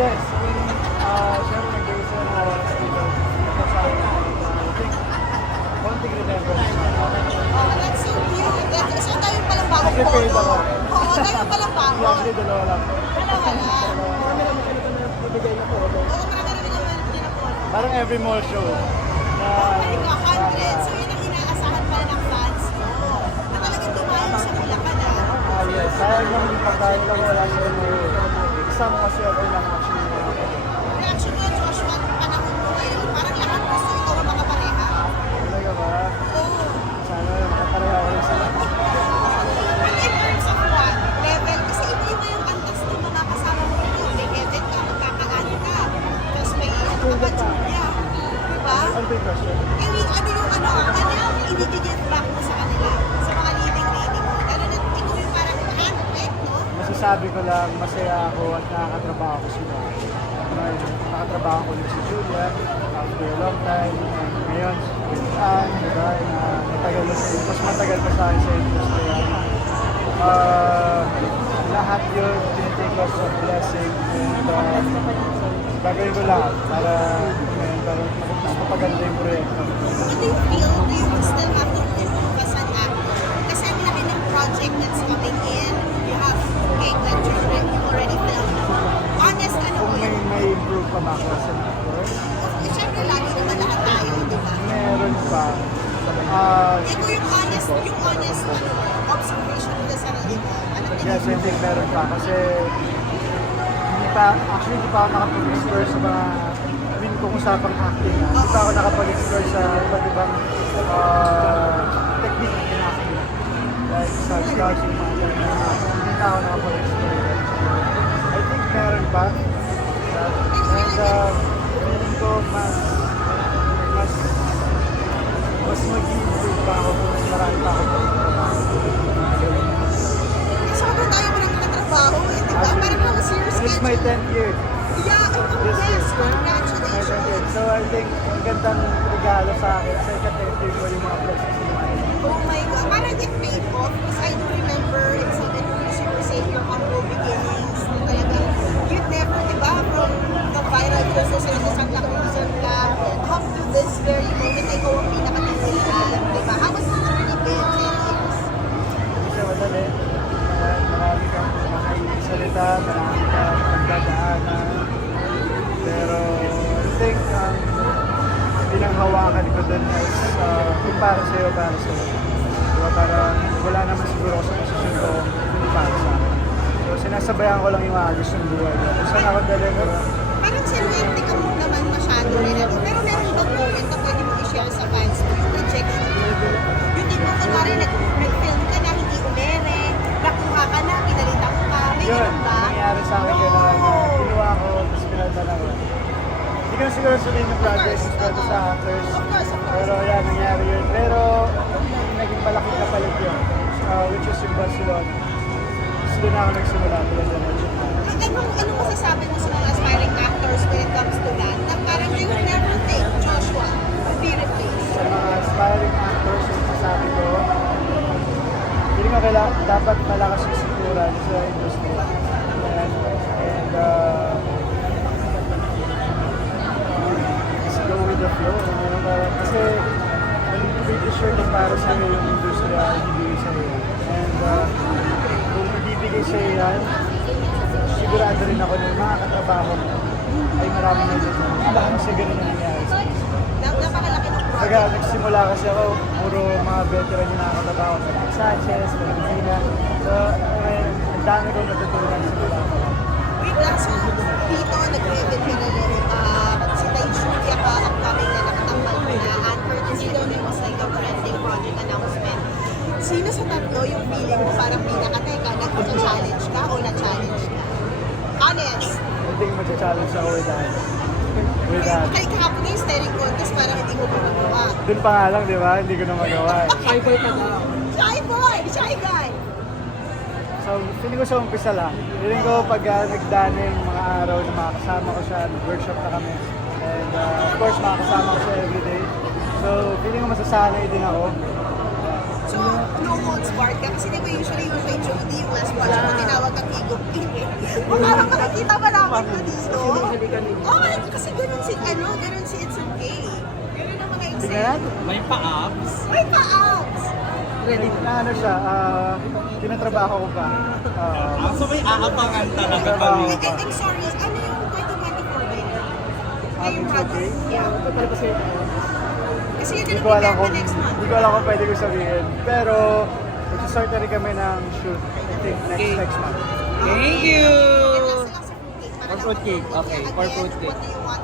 Yes, yung, uh, sa akin, uh, I think, konting remembrance. Oh, that's so cute. That, so tayo palang bagong Prepared photo. ako. Oo, tayo palang bago. Actually, dalawa lang. Dalawa lang. Marami naman sila na bibigay na photo. Oo, marami rin naman din ako. Parang every mall show. Na, Ay, ka, 100. So, yun ang inaasahan pala ng fans ko. Na talagang dumayo sa Bulacan, ah. ah, yes, sayang lang yung pagkain lang wala sa MOA. Isang kasi ako Masasabi ko lang, masaya ako at nakakatrabaho ko sila. Ngayon, nakatrabaho ko si Julia after a long time. And ngayon, with Anne, di ba, na matagal na sa mas matagal pa sa akin sa industry. Uh, lahat yun, tinitake ko as a blessing. And uh, gagawin ko lahat para, ngayon, para mas mapaganda yung proyekto. Do you feel? Do you still have Yes, I think meron pa kasi hindi pa, actually hindi pa ako nakapag-explore sa mga, I mean kung usapang acting na, hindi pa ako nakapag-explore sa iba't ibang uh, technique in acting. Like sa and mga ganyan, hindi pa ako nakapag-explore. I think meron pa. And uh, feeling ko mas, 10 years. Yeah, oh, yes, year. congratulations. So I think ang gandang regalo sa akin. Sa ika-10 years ko yung mga blessings. Oh my God, parang it paid off because I pinanghawakan ko dun is uh, kung para sa'yo, para sa'yo. Diba parang wala naman siguro sa posisyon ko hindi para sa akin. So sinasabayan ko lang yung mga gusto ng buhay ko. Kung saan ako deliver, Parang sinuwerte ka mo naman masyado ano. Pero meron bang moment na pwede mo i-share sa fans mo ko na siguro sabihin ng project is para sa course. Pero yan, nangyari yun. Pero naging malaking kapalit yun, uh, which is yung Barcelona. Tapos doon ako nagsimula, tulad na mention na. Anong, anong masasabi mo sa mga aspiring actors when it comes to that? Na parang they would never think Joshua would be replaced. Sa mga aspiring actors, yung sasabi ko, hindi ko kaila, dapat malakas yung sikuran sa industry. And, and uh, go with the flow. Ba? Kasi I'm pretty sure na para sa iyo yung industry ay ibibigay sa iyo. And uh, kung ibibigay sa iyo yan, sigurado rin ako na yung mga katrabaho ay marami na dito. Kasi ganun na nangyari sa akin. Na, napakalaki ng project. nagsimula kasi ako, puro mga veteran yung mga Sanchez, Valentina. So, mean, ang dami kong natutunan sa. Wait lang, so dito nag-reveal ka na rin. Uh, Julia ka, upcoming na na. And courtesy daw niya was like a trending project announcement. Sino sa tatlo yung feeling mo parang pinaka-teka, nag-challenge ka o na-challenge ka? Honest. I think mag-challenge ako with that. With that. Kaya kahapon yung staring contest, parang hindi mo magawa. Doon pa nga lang, di ba? Hindi ko na magawa. Shy boy ka daw. Shy boy! Shy guy! So, feeling ko sa umpisa lang. Feeling ko pag uh, nagdaning mga araw na makakasama ko siya, workshop na kami. And uh, of course, makakasama ko siya everyday. So, feeling ko masasanay din ako. So, no holds barred ka. Kasi di ba usually yung kay Jody, yung last project mo, tinawag kang higop king eh. O parang makikita ba namin ko dito? Oo, oh, kasi ganun si, ano, ganun si It's Okay. Ganun ang mga natin. May pa-ups. May pa-outs! Ready na ano siya, ah, tinatrabaho ko pa. Ah, Ah, so may aabangan talaga kami. Wait, I'm sorry, Ay, yung? Okay? Yeah. Total kasi, Kasi you're hindi gonna ko alam prepare kung, next month. hindi ko alam kung pwede ko sabihin. Pero, mag-start na rin kami ng shoot, I think, next, Okay. next month. Thank you! Last lang sa fruitcake. Para For fruitcake, okay, for fruitcake. What do you want